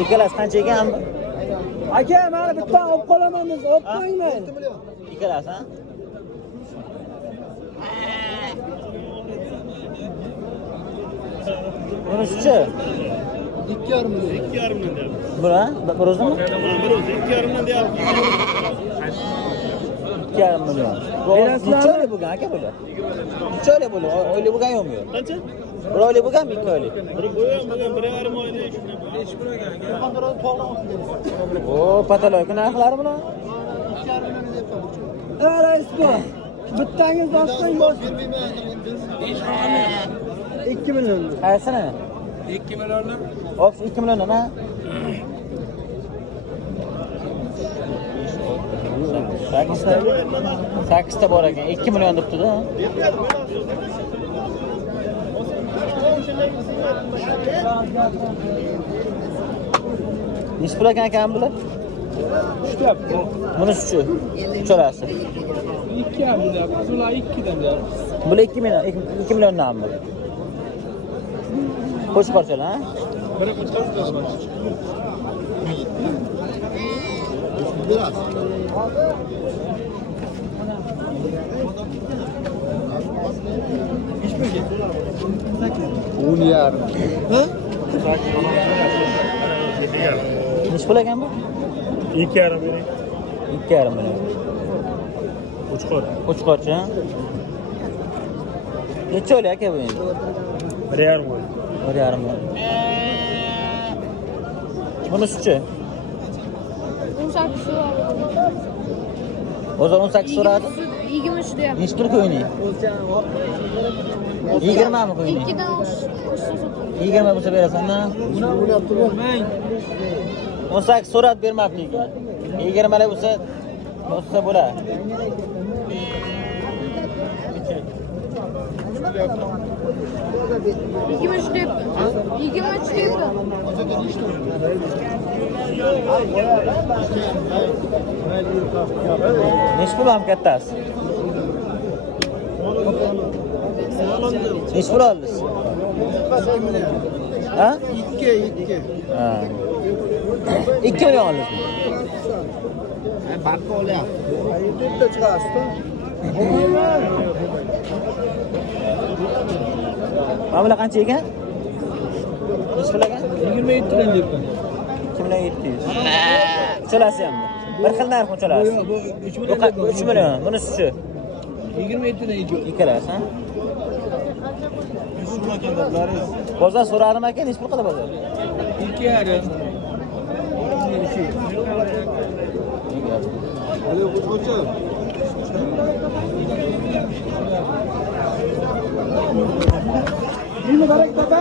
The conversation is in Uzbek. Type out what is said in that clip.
Ikkalasi qancha ekan? Aka, mana bittadan olib qolaman biz, olib qo'yinglar. Ikkalasi, ha? Bunisi-chi? 2,5 million. 2,5 million deyapti. Bura, bir o'zimi? Bir o'zi 2,5 million deyapti. 2,5 million. Necha oylik bo'lgan aka bular? Necha oylik bo'lgan? Oylik bo'lgan yo'qmi? Qancha? Bir oylik bo'lganmi, 2 oylik? Bir bo'yam bo'lgan, 1,5 oylik shunday. O, pataloyka narxlari bular. 2,5 million deyapman. Rais bu. Bittangiz boshqang bosh. 2 million. Qaysini? 2 milliondan. Hop, 2 milliondan, ha? Sakkizta bor ekan, 2 million debdi-da. Nechi pul ekan akam bular? Ishlayapti. Bunisi-chi? Uchalasi. 2,5 deyapti. Ular 2 dan deyapti. Bular 2 million, 2 milliondanmi? Qo'shib parchalar, ha? Biri qo'shib Biraz. Ish bo'lgan. 10,5. Ha? Nechi pul ekan bu? 2,5 million. 2,5 million. Uchiqor. Qo'chqorchi, ha? Necha oylik aka bu endi? 1,5 oylik. 1,5 million. Bunisi-chi? 18 so'radi. O'zi 18 so'radi. 20 deyapti. Nechi pul qo'yning? 20 mi qo'yning? 2 dan oshsa 20 bo'lsa berasan-da. Bo'lyapti bu. 18 so'rab bermabdi ekan. 20 lik bo'lsa bo'ladi. Yigirma uch deyapti. 23 deyapti. Nechi pul ham kattasi? Nechi pul oldingiz? Ha? 2. Ha. 2 million oldingizmi? Barqa olyapti. YouTube'da chiqarsiz-ku. Mana bular qancha ekan? Nechi pul ekan? 27 dan deyapman. 2700. Uchalasi hammi? Bir xil narx uchalasi. Yo'q, bu 3 Bu million. 3 million. Bunisi-chi? 27 dan 2. Ikkalasi, ha? Bozor so'radim aka, nechi pul qildi bozor? 2,5. Alo, qo'shimcha. Nima kerak, tata?